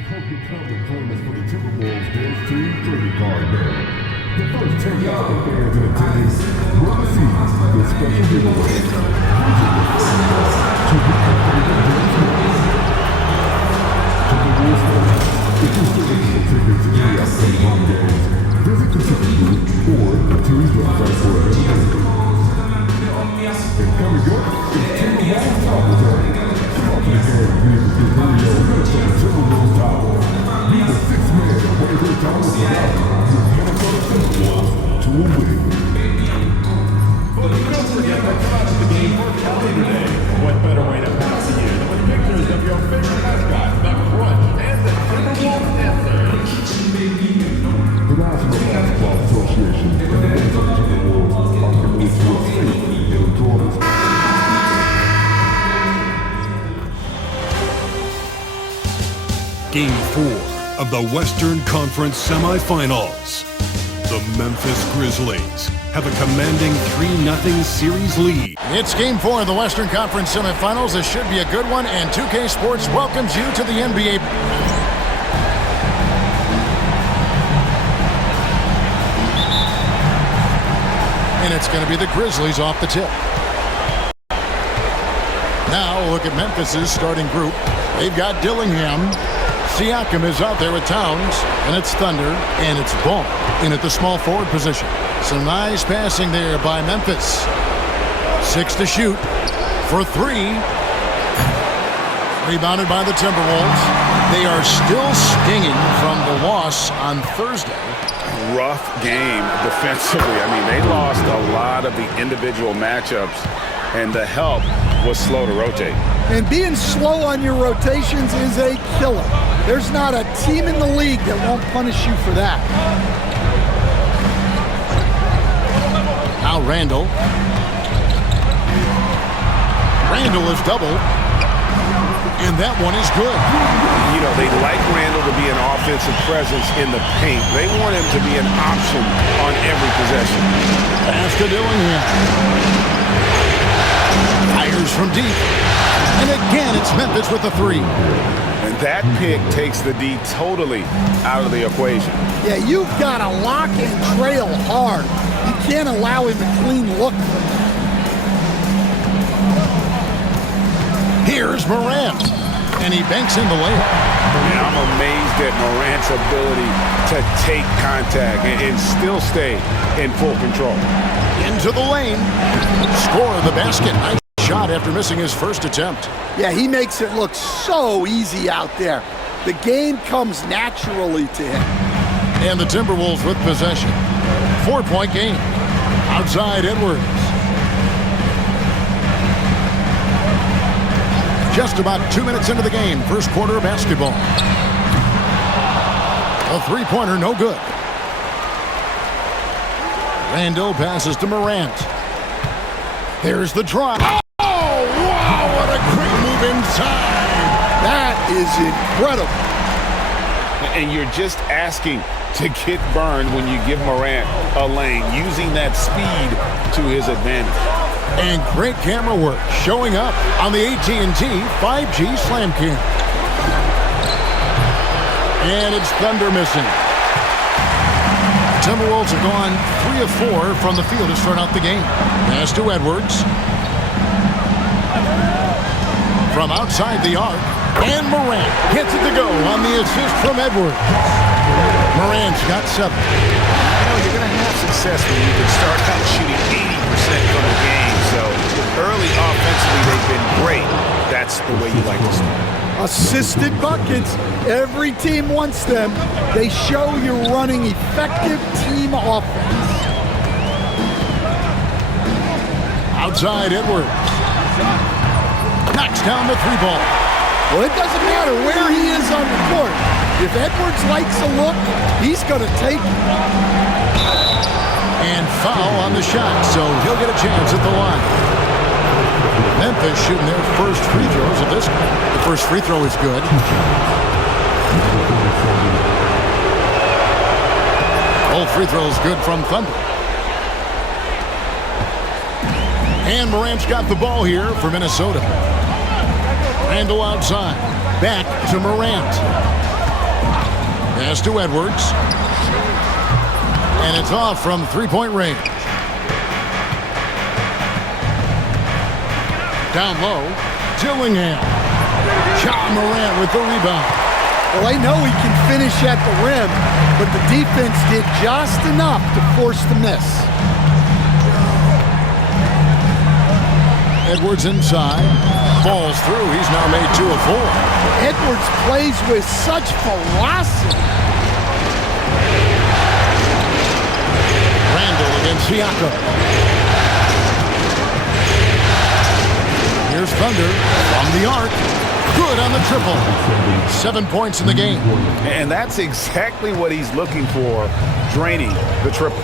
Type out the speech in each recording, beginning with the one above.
hope you come to claim us for the Timberwolves Bills Team 30 card band. The first 10,000 fans in attendance will receive this special giveaway. Timberwolves fans, if you're still looking for tickets to the upcoming home games, visit the ticket booth or the team's website for availability. And coming up is Timberwolves Tower Day. Come on to the game, use your very own Minnesota Timberwolves Tower. Be the sixth man to wave their towers around your Minnesota Timberwolves to a win. Don't forget that watch the game for Calendar Day. What better way to pass the year than with pictures of your favorite mascot, the Crunch, and the Timberwolves Dancer. The National Basketball Association and the Minnesota Timberwolves are committed to a safe and enjoyable Game 4 of the Western Conference Semifinals. The Memphis Grizzlies have a commanding 3-0 series lead. It's Game 4 of the Western Conference Semifinals. This should be a good one, and 2K Sports welcomes you to the NBA. And it's going to be the Grizzlies off the tip. Now look at Memphis's starting group. They've got Dillingham. Siakam is out there with Towns, and it's Thunder, and it's Ball in at the small forward position. Some nice passing there by Memphis. 6 to shoot for 3. Rebounded by the Timberwolves. They are still stinging from the loss on Thursday. Rough game defensively. I mean, they lost a lot of the individual matchups, and the help was slow to rotate. And being slow on your rotations is a killer. There's not a team in the league that won't punish you for that. Now Randall. Randall is double. And that one is good. You know, they like Randall to be an offensive presence in the paint. They want him to be an option on every possession. Pass to Dillingham. Fires from deep. And again, it's Memphis with the 3. And that pick takes the D totally out of the equation. Yeah, you've got to lock and trail hard. You can't allow him to clean look. Here's Morant. And he banks in the layup. Yeah, I'm amazed at Morant's ability to take contact and still stay in full control. Into the lane. Score the basket. Nice shot after missing his first attempt. Yeah, he makes it look so easy out there. The game comes naturally to him. And the Timberwolves with possession. 4-point game. Outside Edwards. Just about 2 minutes into the game. First quarter of basketball. A three-pointer, no good. Randall passes to Morant. There's the drive. Oh, wow, what a great move inside. That is incredible. And you're just asking to get burned when you give Morant a lane, using that speed to his advantage. And great camera work showing up on the AT&T 5G Slam Cam. And it's Thunder missing. Timberwolves have gone 3 of 4 from the field to start out the game. Pass to Edwards. From outside the arc. And Morant gets it to go on the assist from Edwards. Morant's got 7. You know, you're going to have success when you can start out shooting 80% from the game. So early offensively, they've been great. That's the way you like to start. Assisted buckets. Every team wants them. They show you're running effective team offense. Outside Edwards. Knocks down the 3-ball. Well, it doesn't matter where he is on the court. If Edwards likes a look, he's going to take it. And foul on the shot, so he'll get a chance at the line. Memphis shooting their first free throws of this game. The first free throw is good. All free throws good from Thunder. And Morant's got the ball here for Minnesota. Randall outside. Back to Morant. Pass to Edwards. And it's off from three-point range. Down low, Dillingham. Ja Morant with the rebound. Well, I know he can finish at the rim, but the defense did just enough to force the miss. Edwards inside. Falls through. He's now made 2 of 4. Edwards plays with such velocity. Randall against Siakam. Here's Thunder from the arc. Good on the triple. 7 points in the game. And that's exactly what he's looking for, draining the triple.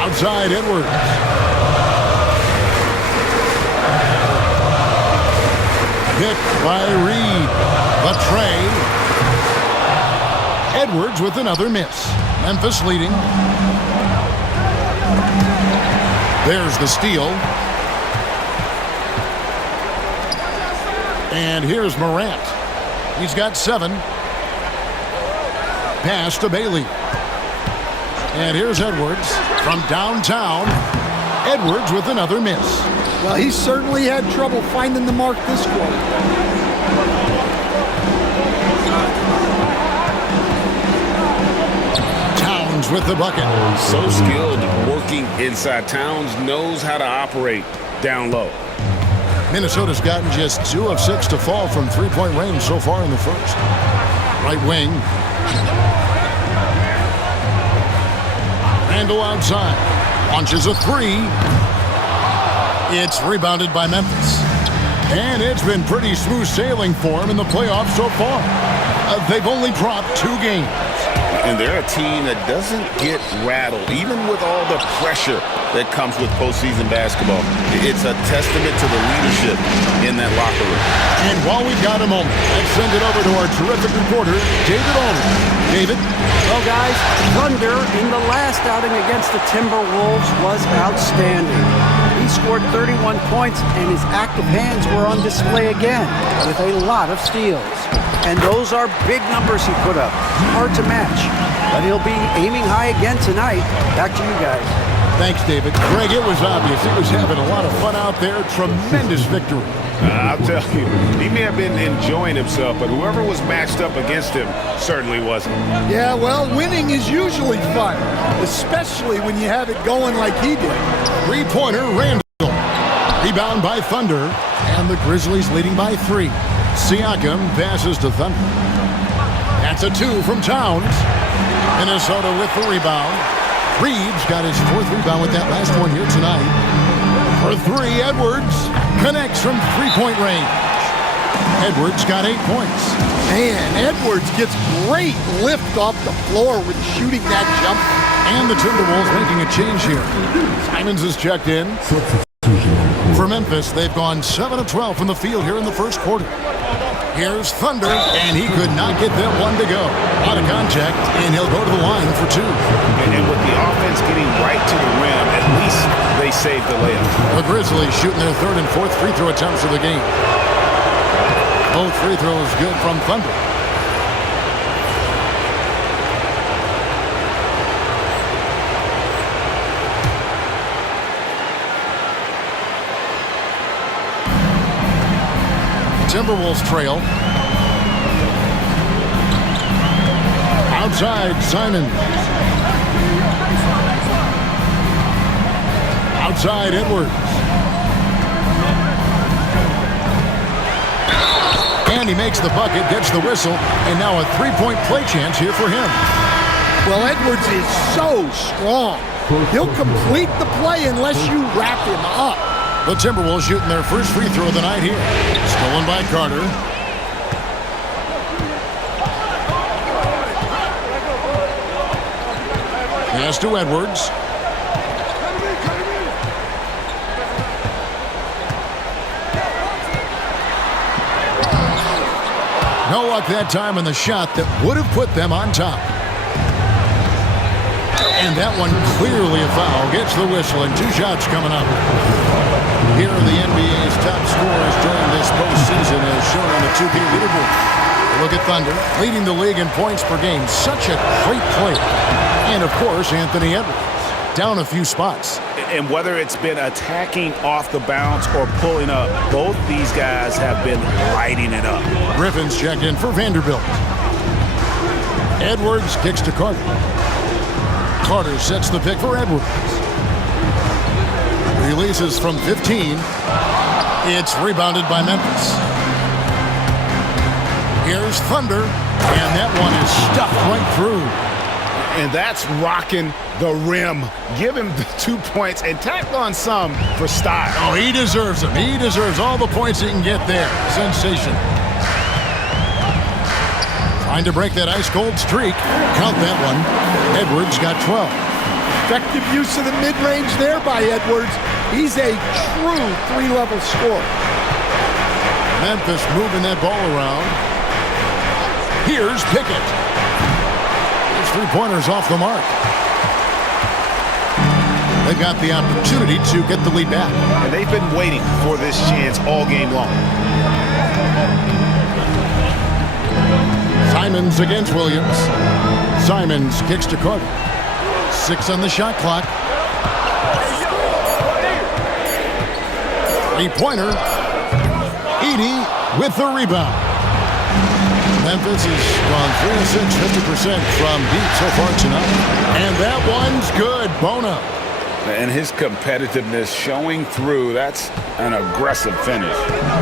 Outside Edwards. Picked by Reed. The tray. Edwards with another miss. Memphis leading. There's the steal. And here's Morant. He's got 7. Pass to Bailey. And here's Edwards from downtown. Edwards with another miss. Well, he certainly had trouble finding the mark this quarter. Towns with the bucket. So skilled working inside. Towns knows how to operate down low. Minnesota's gotten just 2 of 6 to fall from three-point range so far in the first. Right wing. Randall outside. Launches a 3. It's rebounded by Memphis. And it's been pretty smooth sailing for them in the playoffs so far. They've only dropped 2 games. And they're a team that doesn't get rattled, even with all the pressure that comes with postseason basketball. It's a testament to the leadership in that locker room. And while we've got a moment, let's send it over to our terrific reporter, David Olney. David? Well, guys, Thunder in the last outing against the Timberwolves was outstanding. He scored 31 points, and his active hands were on display again with a lot of steals. And those are big numbers he put up. Hard to match. But he'll be aiming high again tonight. Back to you guys. Thanks, David. Greg, it was obvious. He was having a lot of fun out there. Tremendous victory. I'll tell you, he may have been enjoying himself, but whoever was matched up against him certainly wasn't. Yeah, well, winning is usually fun, especially when you have it going like he did. Three-pointer, Randall. Rebound by Thunder, and the Grizzlies leading by 3. Siakam passes to Thunder. That's a 2 from Towns. Minnesota with the rebound. Reeves got his 4th rebound with that last one here tonight. For 3, Edwards connects from three-point range. Edwards got 8 points. Man, Edwards gets great lift off the floor with shooting that jump. And the Timberwolves making a change here. Simons is checked in. For Memphis, they've gone 7 of 12 from the field here in the first quarter. Here's Thunder, and he could not get that one to go. Out of contact, and he'll go to the line for 2. And with the offense getting right to the rim, at least they saved the layup. The Grizzlies shooting their 3rd and 4th free throw attempts of the game. Both free throws good from Thunder. Timberwolves trail. Outside, Simon. Outside, Edwards. And he makes the bucket, gets the whistle, and now a 3-point play chance here for him. Well, Edwards is so strong. He'll complete the play unless you wrap him up. The Timberwolves shooting their first free throw of the night here. Stolen by Carter. Pass to Edwards. No luck that time on the shot that would have put them on top. And that one clearly a foul. Gets the whistle, and 2 shots coming up. Here are the NBA's top scorers during this postseason as shown on the 2K leaderboard. Look at Thunder, leading the league in points per game. Such a great player. And, of course, Anthony Edwards. Down a few spots. And whether it's been attacking off the bounce or pulling up, both these guys have been lighting it up. Griffin's checked in for Vanderbilt. Edwards kicks to Carter. Carter sets the pick for Edwards. Releases from 15. It's rebounded by Memphis. Here's Thunder, and that one is stuffed right through. And that's rocking the rim. Give him the 2 points and tack on some for style. Oh, he deserves them. He deserves all the points he can get there. Sensation. Trying to break that ice-cold streak. Count that one. Edwards got 12. Effective use of the mid-range there by Edwards. He's a true three-level scorer. Memphis moving that ball around. Here's Pickett. His three-pointers off the mark. They've got the opportunity to get the lead back. And they've been waiting for this chance all game long. Simons against Williams. Simons kicks to Carter. 6 on the shot clock. Three-pointer. Edey with the rebound. Memphis has gone 3 of 6, 50% from deep so far tonight. And that one's good. Bono. And his competitiveness showing through. That's an aggressive finish.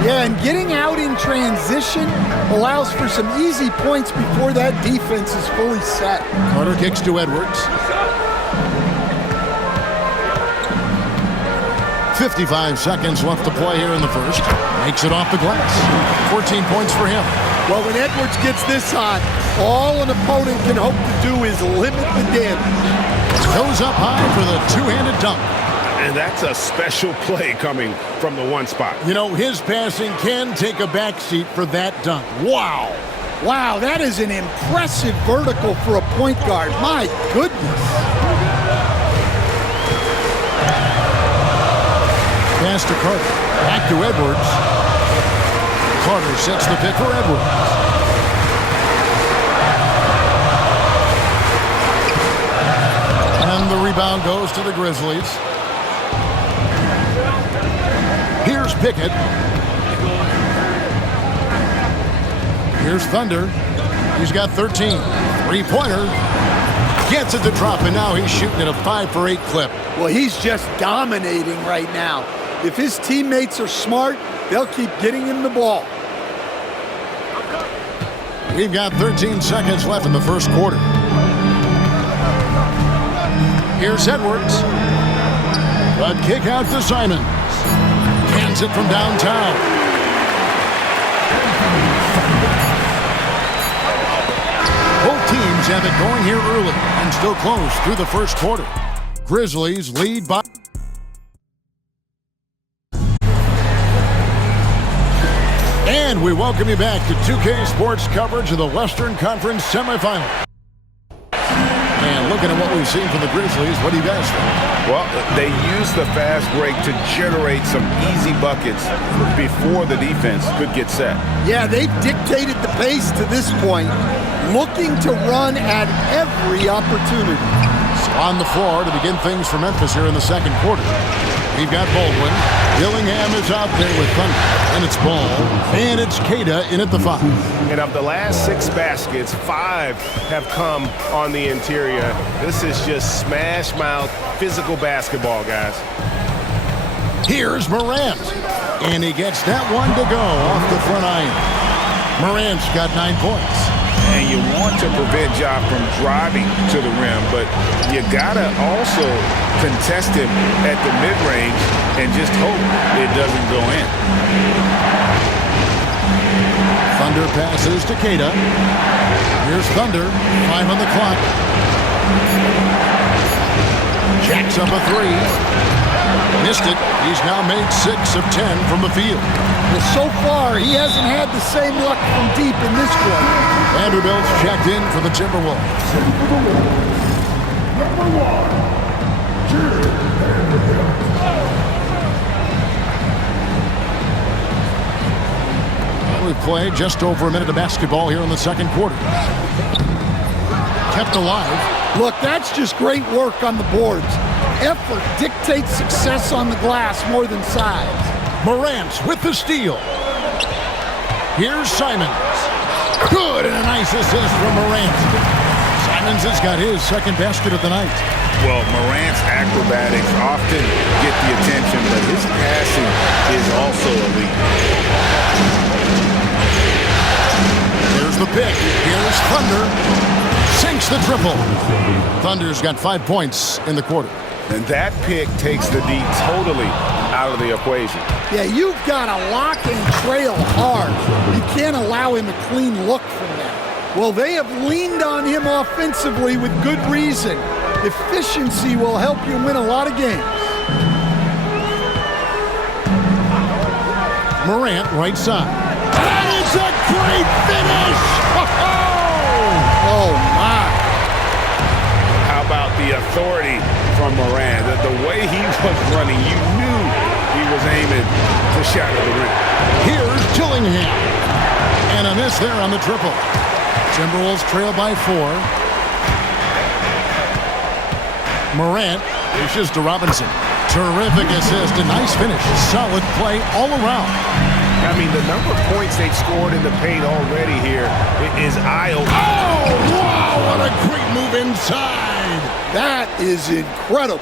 Yeah, and getting out in transition allows for some easy points before that defense is fully set. Carter kicks to Edwards. 55 seconds left to play here in the first. Makes it off the glass. 14 points for him. Well, when Edwards gets this hot, all an opponent can hope to do is limit the damage. Goes up high for the two-handed dunk. And that's a special play coming from the one spot. You know, his passing can take a backseat for that dunk. Wow. Wow, that is an impressive vertical for a point guard. My goodness. Pass to Carter. Back to Edwards. Carter sets the pick for Edwards. And the rebound goes to the Grizzlies. Here's Pickett. Here's Thunder. He's got 13. Three-pointer. Gets it to drop, and now he's shooting at a 5 for 8 clip. Well, he's just dominating right now. If his teammates are smart, they'll keep getting him the ball. We've got 13 seconds left in the first quarter. Here's Edwards. A kick out to Simons. Hands it from downtown. Both teams have it going here early and still close through the first quarter. Grizzlies lead by... And we welcome you back to 2K Sports coverage of the Western Conference semifinal. And looking at what we've seen from the Grizzlies, what do you guys think? Well, they used the fast break to generate some easy buckets before the defense could get set. Yeah, they've dictated the pace to this point, looking to run at every opportunity. On the floor to begin things for Memphis here in the second quarter. We've got Baldwin. Dillingham is out there with Thunder. And it's Ball. And it's Queta in at the 5. And of the last 6 baskets, 5 have come on the interior. This is just smash mouth, physical basketball, guys. Here's Morant. And he gets that one to go off the front iron. Morant's got 9 points. And you want to prevent Ja from driving to the rim, but you gotta also contest him at the mid-range and just hope it doesn't go in. Thunder passes to Queta. Here's Thunder. 5 on the clock. Jacks up a 3. Missed it. He's now made 6 of 10 from the field. Well, so far, he hasn't had the same luck from deep in this quarter. Vanderbilt's checked in for the Timberwolves. We've played just over a minute of basketball here in the second quarter. Kept alive. Look, that's just great work on the boards. Effort dictates success on the glass more than size. Morant with the steal. Here's Simons. Good, and a nice assist from Morant. Simons has got his second basket of the night. Well, Morant's acrobatics often get the attention, but his passing is also elite. Here's the pick. Here's Thunder. Sinks the triple. Thunder's got 5 points in the quarter. And that pick takes the D totally out of the equation. Yeah, you've got to lock and trail hard. You can't allow him a clean look from that. Well, they have leaned on him offensively with good reason. Efficiency will help you win a lot of games. Morant, right side. That is a great finish! Oh, my. How about the authority from Morant? The way he was running, you knew he was aiming to shatter the rim. Here's Dillingham. And a miss there on the triple. Timberwolves trail by 4. Morant dishes to Robinson. Terrific assist, a nice finish. Solid play all around. I mean, the number of points they've scored in the paint already here is eye-opening. Oh, wow, what a great move inside. That is incredible.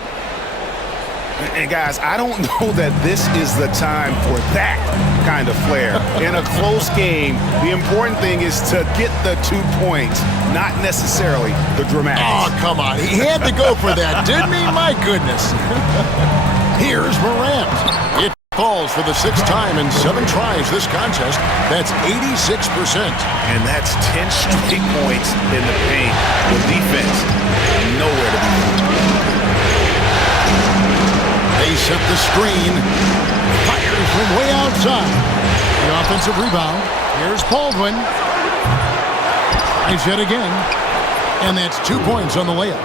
And guys, I don't know that this is the time for that kind of flair. In a close game, the important thing is to get the 2 points, not necessarily the dramatics. Oh, come on. He had to go for that, didn't he? My goodness. Here's Morant. It falls for the 6th time in 7 tries this contest. That's 86%. And that's 10 straight points in the paint. The defense, nowhere to be found. They set the screen. Fires from way outside. The offensive rebound. Here's Baldwin. Tries yet again. And that's 2 points on the layup.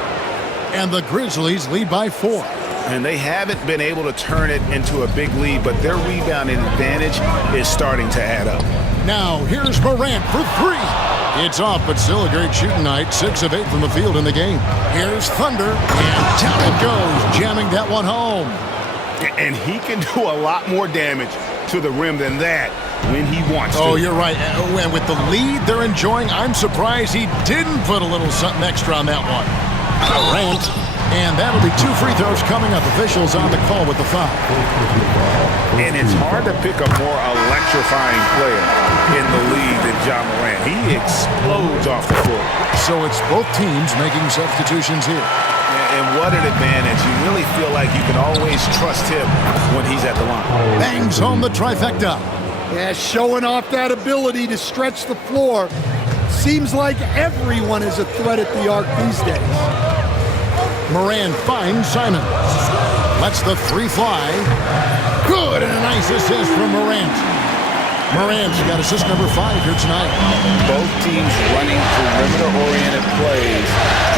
And the Grizzlies lead by 4. And they haven't been able to turn it into a big lead, but their rebounding advantage is starting to add up. Now, here's Morant for 3. It's off, but still a great shooting night. 6 of 8 from the field in the game. Here's Thunder, and down it goes, jamming that one home. And he can do a lot more damage to the rim than that when he wants to. Oh, you're right. And with the lead they're enjoying, I'm surprised he didn't put a little something extra on that one. Morant, and that'll be 2 free throws coming up. Officials on the call with the foul. And it's hard to pick a more electrifying player in the league than Ja Morant. He explodes off the floor. So it's both teams making substitutions here. And what an advantage. You really feel like you can always trust him when he's at the line. Bangs home the trifecta. Yeah, showing off that ability to stretch the floor. Seems like everyone is a threat at the arc these days. Morant finds Simons. Lets the 3 fly. Good, and a nice assist from Morant. Morant's got assist number 5 here tonight. Both teams running perimeter-oriented plays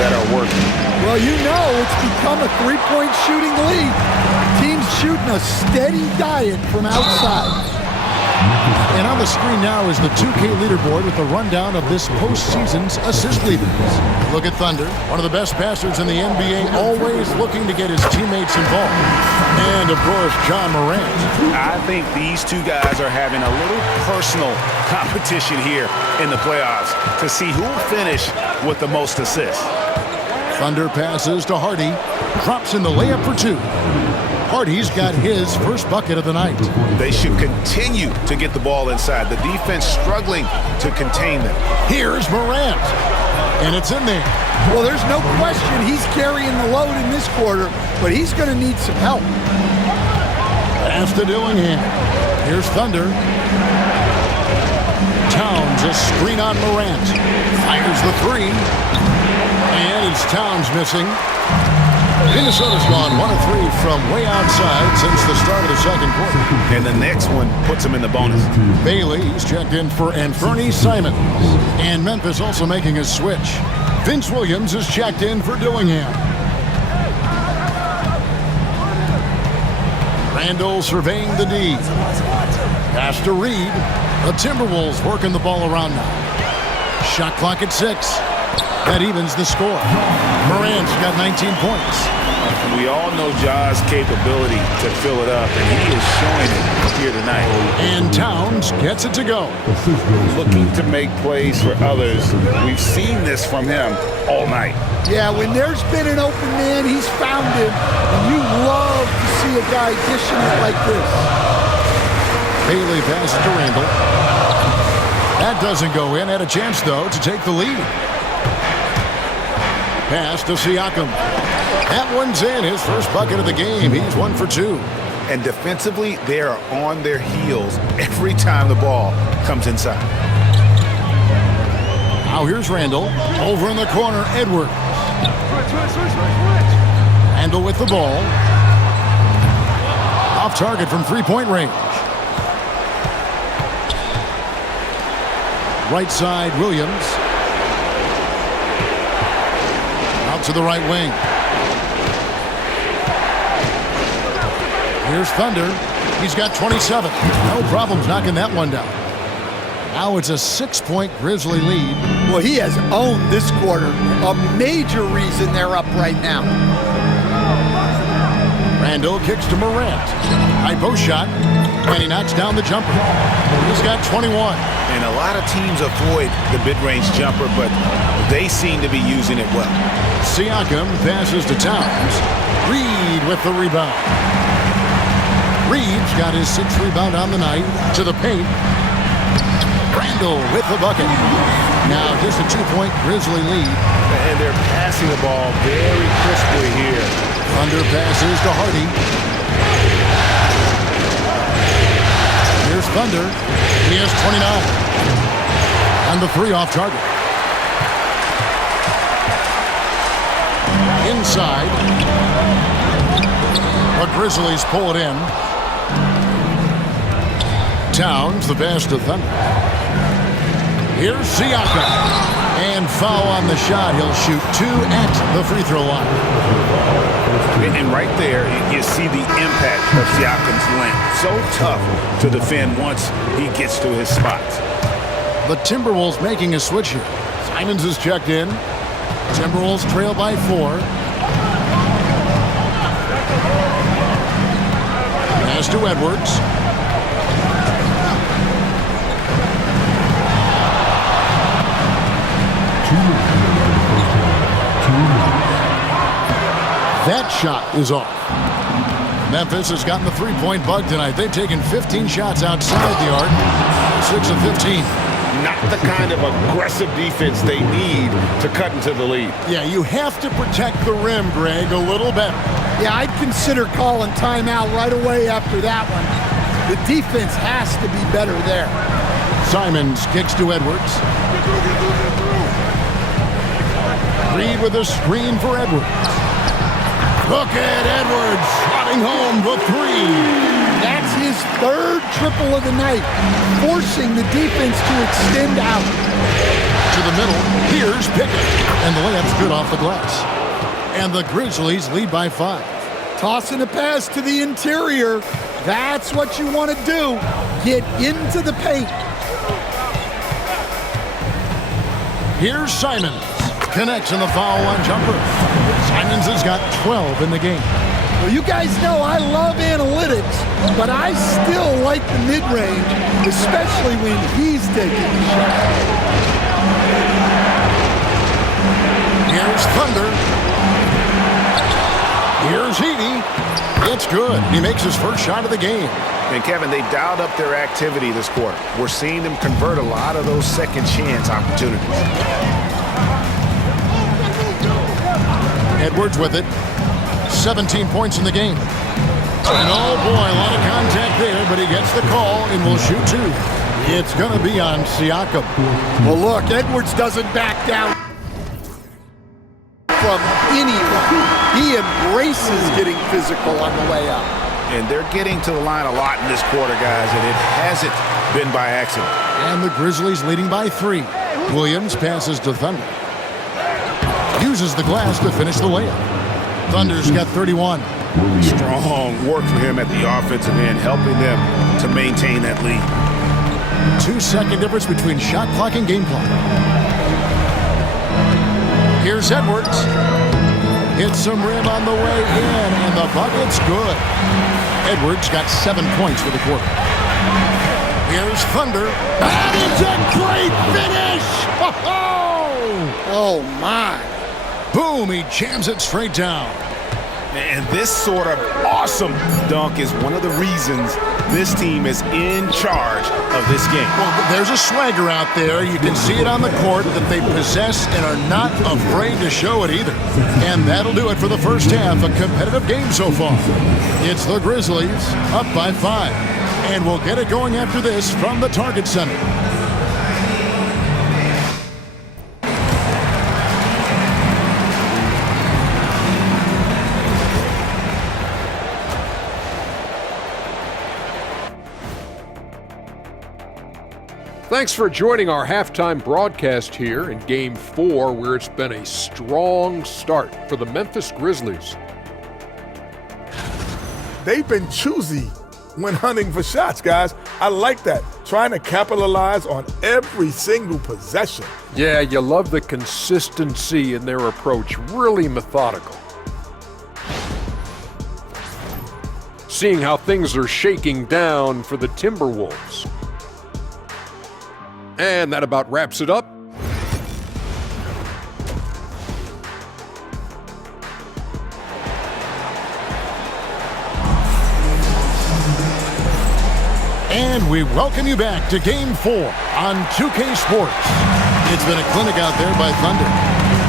that are working. Well, you know it's become a 3-point shooting league. Teams shooting a steady diet from outside. And on the screen now is the 2K leaderboard with a rundown of this postseason's assist leaders. Look at Thunder, one of the best passers in the NBA, always looking to get his teammates involved. And, of course, Ja Morant. I think these two guys are having a little personal competition here in the playoffs to see who will finish with the most assists. Thunder passes to Hardy, drops in the layup for 2. Hardy's got his first bucket of the night. They should continue to get the ball inside. The defense struggling to contain them. Here's Morant, and it's in there. Well, there's no question he's carrying the load in this quarter, but he's going to need some help. Pass to Dillingham. Here's Thunder. Towns, a screen on Morant. Fires the 3. And it's Towns missing. Minnesota's gone 1 of 3 from way outside since the start of the second quarter. And the next one puts him in the bonus. Bailey, he's checked in for Anthony Simons. And Memphis also making a switch. Vince Williams is checked in for Dillingham. Randall surveying the D. Pass to Reed. The Timberwolves working the ball around now. Shot clock at 6. That evens the score. Morant's got 19 points. We all know Ja's capability to fill it up, and he is showing it here tonight. And Towns gets it to go. Looking to make plays for others. We've seen this from him all night. Yeah, when there's been an open man, he's found him. And you love to see a guy dishing it like this. Bailey passes to Randall. That doesn't go in. Had a chance, though, to take the lead. Pass to Siakam. That one's in. His first bucket of the game. He's 1 for 2. And defensively, they are on their heels every time the ball comes inside. Now here's Randall. Over in the corner, Edwards. Randall with the ball. Off target from three-point range. Right side, Williams. Out to the right wing. Here's Thunder. He's got 27. No problems knocking that one down. Now it's a 6-point Grizzly lead. Well, he has owned this quarter. A major reason they're up right now. Randall kicks to Morant. High post shot. And he knocks down the jumper. He's got 21. And a lot of teams avoid the mid-range jumper, but they seem to be using it well. Siakam passes to Towns. Reed with the rebound. Reed's got his 6th rebound on the night. To the paint. Randall with the bucket. Now just a 2-point Grizzly lead. And they're passing the ball very crisply here. Thunder passes to Hardy. Here's Thunder. He has 29. And the 3 off target. Inside. The Grizzlies pull it in. Towns, the pass to Thunder. Here's Siakam. And foul on the shot. He'll shoot 2 at the free throw line. And right there, you see the impact of Siakam's length. So tough to defend once he gets to his spots. The Timberwolves making a switch here. Simons is checked in. Timberwolves trail by 4. Pass to Edwards. That shot is off. Memphis has gotten the 3-point bug tonight. They've taken 15 shots outside the arc. 6 of 15. Not the kind of aggressive defense they need to cut into the lead. Yeah, you have to protect the rim, Greg, a little better. Yeah, I'd consider calling timeout right away after that one. The defense has to be better there. Simons kicks to Edwards. Reed with a screen for Edwards. Look at Edwards swatting home the 3. That's his 3rd triple of the night, forcing the defense to extend out. To the middle, here's Pickett. And the layup's good off the glass. And the Grizzlies lead by 5. Tossing a pass to the interior. That's what you want to do. Get into the paint. Here's Simons. Connects in the foul line jumper. Simons has got 12 in the game. Well, you guys know I love analytics, but I still like the mid-range, especially when he's taking the shot. Here's Thunder. Here's Heaney. It's good. He makes his first shot of the game. And Kevin, they dialed up their activity this quarter. We're seeing them convert a lot of those second chance opportunities. Edwards with it. 17 points in the game. And oh boy, a lot of contact there, but he gets the call and will shoot 2. It's going to be on Siakam. Well, look, Edwards doesn't back down from anyone. He embraces getting physical on the way up. And they're getting to the line a lot in this quarter, guys, and it hasn't been by accident. And the Grizzlies leading by 3. Williams passes to Thunder. Uses the glass to finish the layup. Thunder's got 31. Strong work for him at the offensive end, helping them to maintain that lead. 2-second difference between shot clock and game clock. Here's Edwards. Hits some rim on the way in, and the bucket's good. Edwards got 7 points for the quarter. Here's Thunder. And it's a great finish! Oh, my. Boom, he jams it straight down. And this sort of awesome dunk is one of the reasons this team is in charge of this game. Well, there's a swagger out there. You can see it on the court that they possess and are not afraid to show it either. And that'll do it for the first half. A competitive game so far. It's the Grizzlies up by 5. And we'll get it going after this from the Target Center. Thanks for joining our halftime broadcast here in Game 4, where it's been a strong start for the Memphis Grizzlies. They've been choosy when hunting for shots, guys. I like that. Trying to capitalize on every single possession. Yeah, you love the consistency in their approach. Really methodical. Seeing how things are shaking down for the Timberwolves. And that about wraps it up. And we welcome you back to Game 4 on 2K Sports. It's been a clinic out there by Thunder.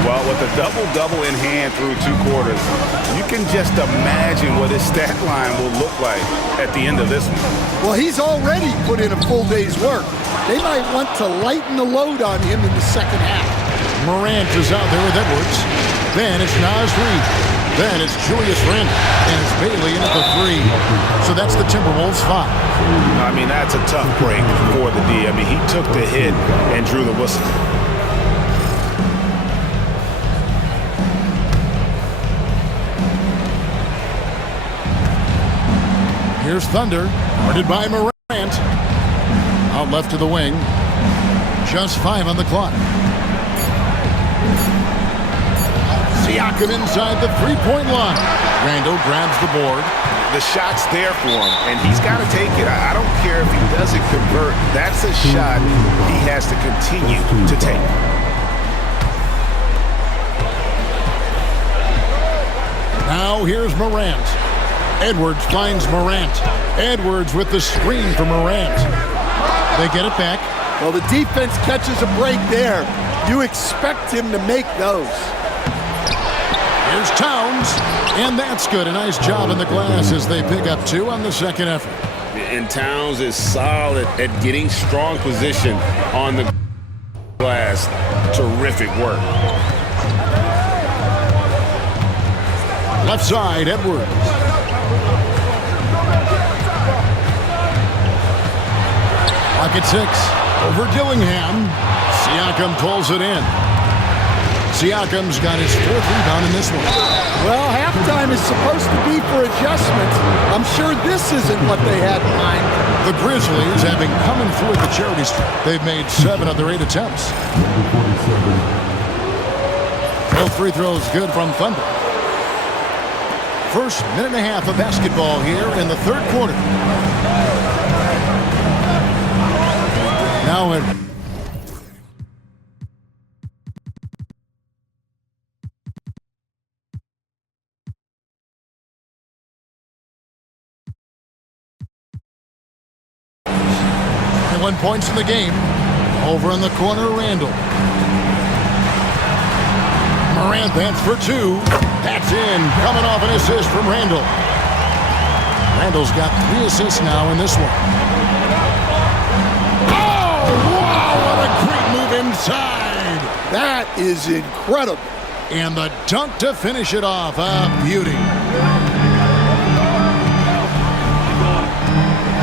Well, with a double-double in hand through 2 quarters, you can just imagine what his stat line will look like at the end of this one. Well, he's already put in a full day's work. They might want to lighten the load on him in the second half. Morant is out there with Edwards. Then it's Naz Reid. Then it's Julius Randle. And it's Bailey in at the 3. So that's the Timberwolves 5. I mean, that's a tough break for the D. I mean, he took the hit and drew the whistle. Here's Thunder, guarded by Morant. Out left to the wing. Just 5 on the clock. Siakam inside the 3-point line. Randle grabs the board. The shot's there for him, and he's got to take it. I don't care if he doesn't convert. That's a shot he has to continue to take. Now here's Morant. Edwards finds Morant. Edwards with the screen for Morant. They get it back. Well, the defense catches a break there. You expect him to make those. Here's Towns, and that's good. A nice job in the glass as they pick up 2 on the second effort. And Towns is solid at getting strong position on the glass. Terrific work. Left side, Edwards. Pocket 6 over Dillingham. Siakam pulls it in. Siakam's got his 4th rebound in this one. Well, halftime is supposed to be for adjustments. I'm sure this isn't what they had in mind. The Grizzlies have been coming through at the charity stripe. They've made 7 of their 8 attempts. Both free throws good from Thunder. First minute and a half of basketball here in the 3rd quarter. Now in. Points in the game. Over in the corner, Randle. Morant, that's for 2. That's in. Coming off an assist from Randle. Randle's got 3 assists now in this one. Oh, wow, what a great move inside. That is incredible. And the dunk to finish it off. A beauty.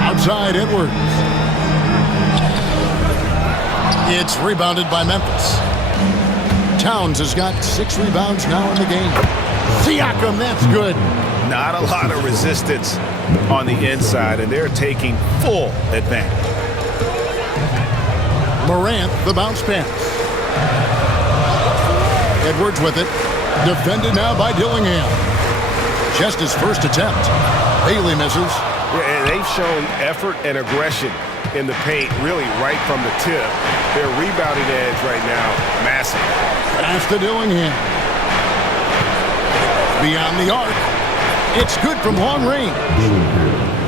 Outside, Edwards. It's rebounded by Memphis. Towns has got 6 rebounds now in the game. Siakam, that's good. Not a lot of resistance on the inside, and they're taking full advantage. Morant, the bounce pass. Edwards with it. Defended now by Dillingham. Just his first attempt. Bailey misses. Yeah, and they've shown effort and aggression in the paint, really right from the tip. Their rebounding edge right now, massive. Pass to Dillingham. Beyond the arc. It's good from long range.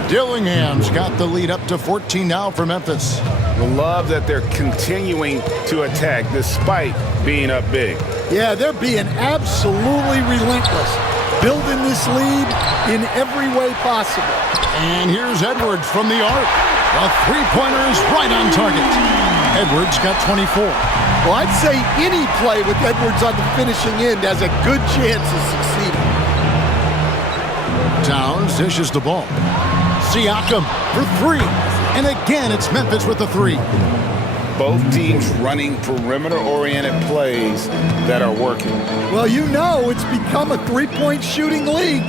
Dillingham's got the lead up to 14 now for Memphis. Love that they're continuing to attack despite being up big. Yeah, they're being absolutely relentless, building this lead in every way possible. And here's Edwards from the arc. The three-pointer is right on target. Edwards got 24. Well, I'd say any play with Edwards on the finishing end has a good chance of succeeding. Towns dishes the ball. Siakam for three. And again, it's Memphis with the three. Both teams running perimeter-oriented plays that are working. Well, you know it's become a three-point shooting league.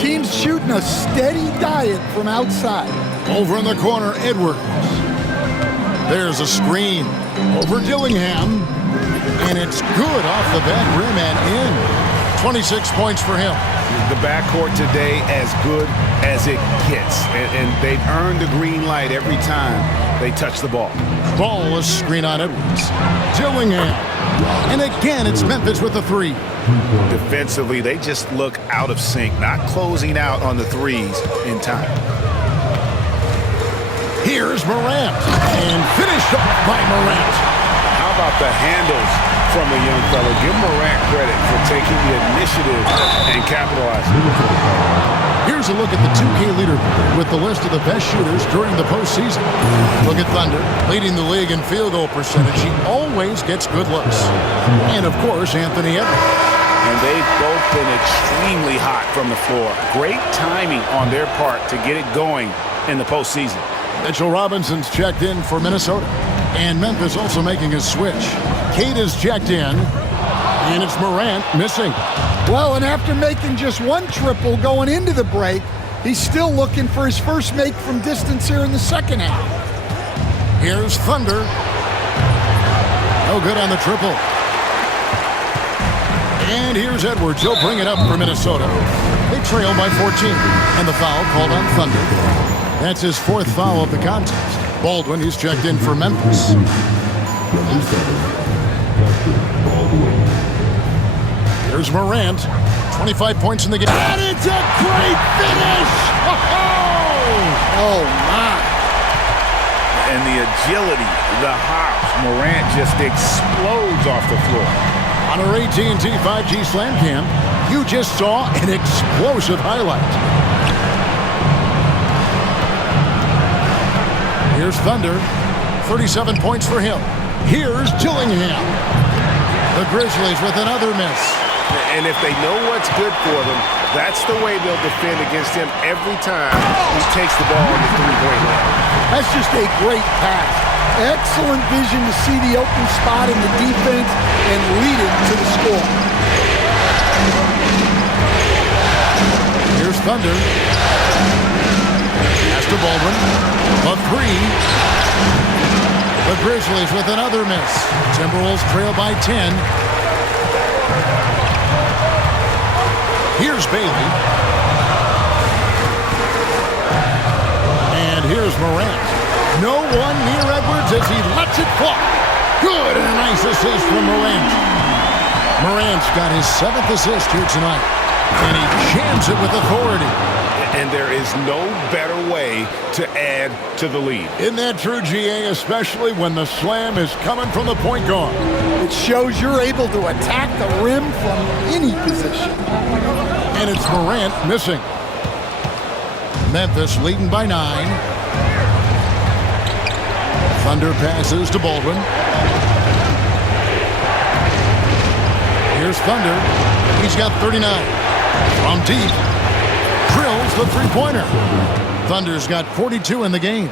Teams shooting a steady diet from outside. Over in the corner, Edwards. There's a screen. Over Dillingham. And it's good off the back rim and in. 26 points for him. The backcourt today as good as it gets. And they've earned the green light every time they touch the ball. Ball screen on Edwards. Dillingham. And again, it's Memphis with the three. Defensively, they just look out of sync, not closing out on the threes in time. Here's Morant. And finished off by Morant. How about the handles from the young fellow? Give Morant credit for taking the initiative and capitalizing. Here's a look at the 2K leaderboard with the list of the best shooters during the postseason. Look at Thunder, leading the league in field goal percentage. He always gets good looks. And, of course, Anthony Edwards. And they've both been extremely hot from the floor. Great timing on their part to get it going in the postseason. Mitchell Robinson's checked in for Minnesota. And Memphis also making a switch. Cade is checked in. And it's Morant missing. Well, and after making just one triple going into the break, he's still looking for his first make from distance here in the second half. Here's Thunder. No good on the triple. And here's Edwards. He'll bring it up for Minnesota. They trail by 14. And the foul called on Thunder. That's his fourth foul of the contest. Baldwin, he's checked in for Memphis. Here's Morant. 25 points in the game. And it's a great finish! Oh, my. And the agility, the hops, Morant just explodes off the floor. On our AT&T 5G Slam Cam, you just saw an explosive highlight. Here's Thunder. 37 points for him. Here's Dillingham. The Grizzlies with another miss. And if they know what's good for them, that's the way they'll defend against him every time he takes the ball in the three-point line. That's just a great pass. Excellent vision to see the open spot in the defense and lead it to the score. Here's Thunder. Pass to Baldwin. A three. The Grizzlies with another miss. Timberwolves trail by 10. Here's Bailey. And here's Morant. No one near Edwards as he lets it fly. Good, and a nice assist from Morant. Morant's got his 7th assist here tonight. And he jams it with authority. And there is no better way to add to the lead. Isn't that true, GA, especially when the slam is coming from the point guard? It shows you're able to attack the rim from any position. And it's Morant missing. Memphis leading by 9. Thunder passes to Baldwin. Here's Thunder. He's got 39. From deep. Drills the three-pointer. Thunder's got 42 in the game.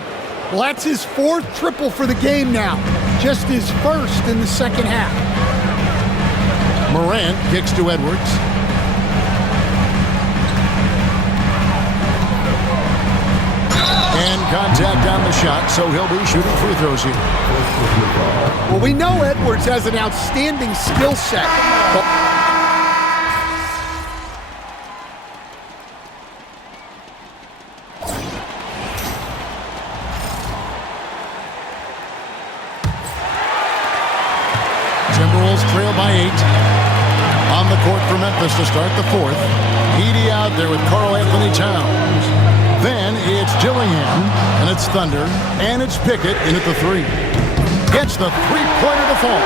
Well, that's his 4th triple for the game now. Just his first in the second half. Morant kicks to Edwards. And contact on the shot, so he'll be shooting free throws here. Well, we know Edwards has an outstanding skill set. Timberwolves trail by 8. On the court for Memphis to start the fourth. Edey out there with Karl Anthony Towns. Then it's Dillingham, and it's Thunder, and it's Pickett in at the 3. Gets the three-pointer to fall.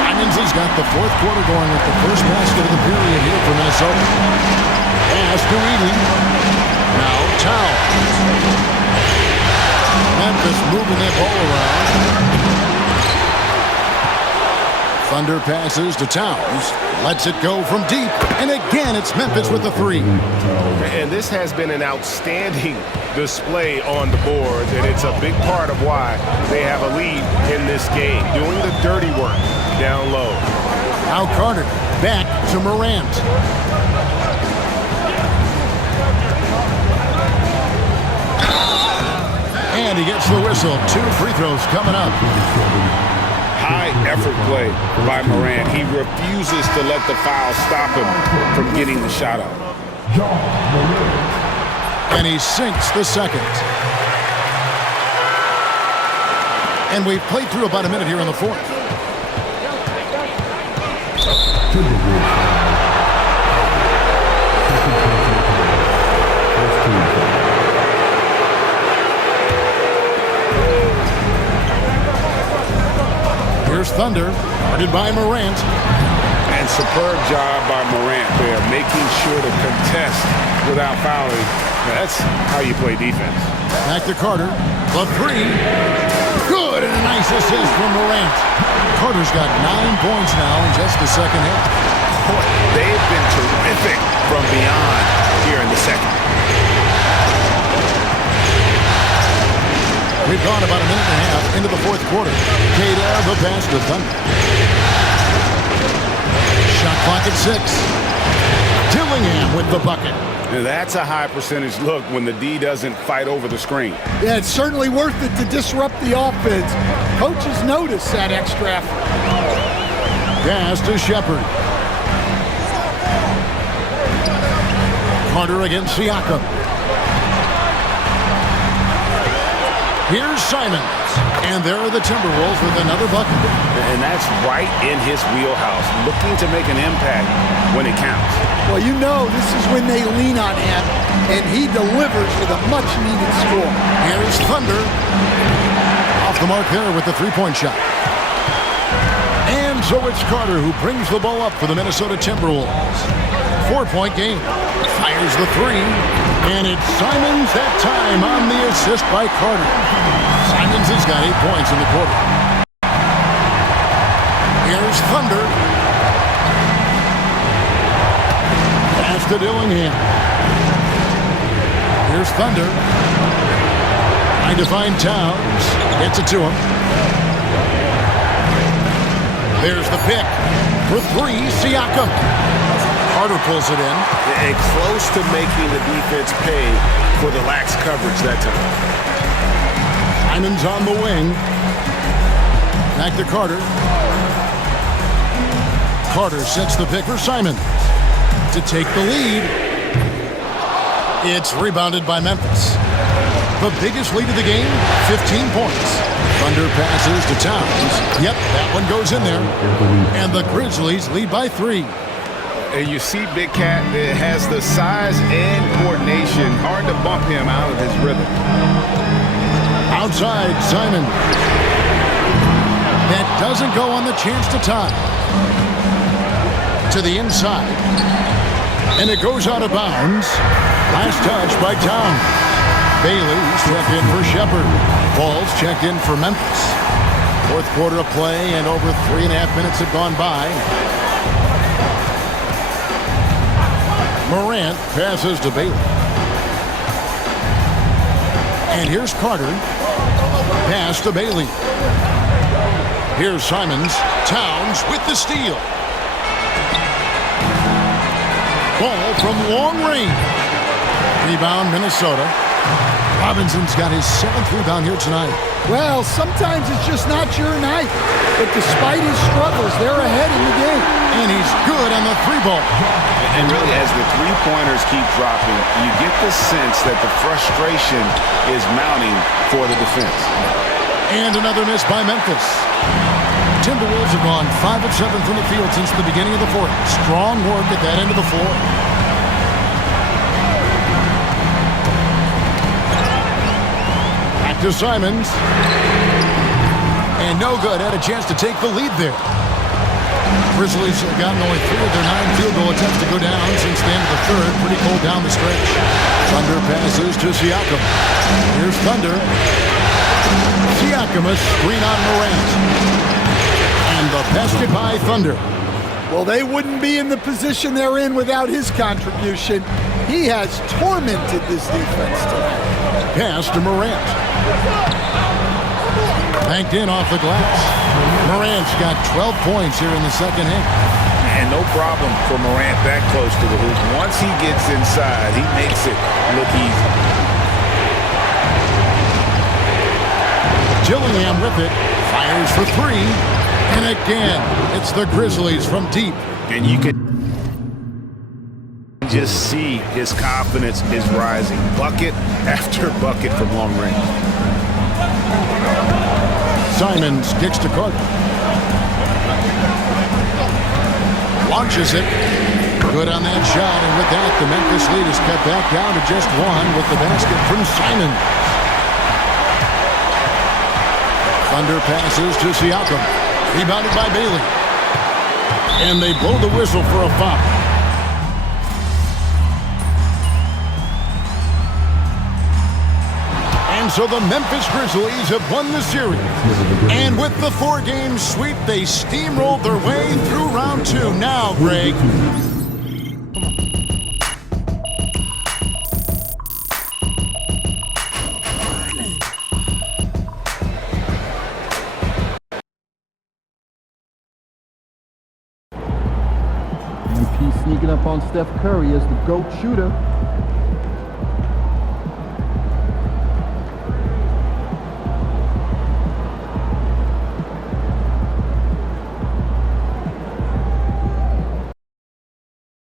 Simons has got the fourth quarter going with the first basket of the period here for Minnesota. Pass to Edey. Now Towns. Memphis moving that ball around. Thunder passes to Towns. Lets it go from deep. And again, it's Memphis with the 3. And this has been an outstanding display on the boards, and it's a big part of why they have a lead in this game, doing the dirty work down low. Now Carter back to Morant. And he gets the whistle. 2 free throws coming up. High effort play by Morant. He refuses to let the foul stop him from getting the shot up. And he sinks the second. And we've played through about a minute here in the fourth. Here's Thunder, guarded by Morant. And superb job by Morant there, making sure to contest without fouling. That's how you play defense. Back to Carter. The 3. Good, and a nice assist from Morant. Carter's got 9 points now in just the second half. Boy, they've been terrific from beyond here in the second. We've gone about a minute and a half into the fourth quarter. Kata the pass to Thunder. Shot clock at 6. Dillingham with the bucket. Now that's a high percentage look when the D doesn't fight over the screen. Yeah, it's certainly worth it to disrupt the offense. Coaches notice that extra effort. Pass to Shepard. Carter against Siakam. Here's Simons. And there are the Timberwolves with another bucket. And that's right in his wheelhouse, looking to make an impact when it counts. Well, you know this is when they lean on him, and he delivers with a much-needed score. Here's Thunder. Off the mark there with the three-point shot. And so it's Carter who brings the ball up for the Minnesota Timberwolves. 4-point game. Fires the 3. And it's Simons that time on the assist by Carter. Simons has got 8 points in the quarter. Here's Thunder. Pass to Dillingham. Here's Thunder. Trying to find Towns. Gets it to him. There's the pick. For 3, Siakam. Carter pulls it in. And close to making the defense pay for the lax coverage that time. Simons on the wing. Back to Carter. Carter sets the pick for Simons to take the lead. It's rebounded by Memphis. The biggest lead of the game, 15 points. Thunder passes to Towns. Yep, that one goes in there. And the Grizzlies lead by 3. And you see Big Cat that has the size and coordination. Hard to bump him out of his rhythm. Outside, Simon. That doesn't go on the chance to tie. To the inside. And it goes out of bounds. Last touch by Towns. Bailey's checked in for Shepard. Ball's checked in for Memphis. Fourth quarter of play, and over 3.5 minutes have gone by. Morant passes to Bailey. And here's Carter. Pass to Bailey. Here's Simons. Towns with the steal. Ball from long range. Rebound Minnesota. Robinson's got his 7th rebound here tonight. Well, sometimes it's just not your night. But despite his struggles, they're ahead in the game. And he's good on the 3-ball. And really, as the three-pointers keep dropping, you get the sense that the frustration is mounting for the defense. And another miss by Memphis. Timberwolves have gone 5 of 7 from the field since the beginning of the fourth. Strong work at that end of the floor. Back to Simons. And no good. Had a chance to take the lead there. Grizzlies have gotten only 3 of their 9 field goal attempts to go down since the end of the third. Pretty cold down the stretch. Thunder passes to Siakam. Here's Thunder. Siakam, a screen on Morant. And the basket by Thunder. Well, they wouldn't be in the position they're in without his contribution. He has tormented this defense tonight. Pass to Morant. Banked in off the glass. Morant's got 12 points here in the second half. And no problem for Morant that close to the hoop. Once he gets inside, he makes it look easy. Gillingham with it. Fires for 3. And again, it's the Grizzlies from deep. And you can just see his confidence is rising. Bucket after bucket from long range. Simons kicks to Carter. Launches it. Good on that shot, and with that, the Memphis lead is cut back down to just 1 with the basket from Simons. Thunder passes to Siakam. Rebounded by Bailey. And they blow the whistle for a foul. And so the Memphis Grizzlies have won the series. And with the 4-game sweep, they steamrolled their way through round 2. Now, Greg. MVP sneaking up on Steph Curry as the GOAT shooter.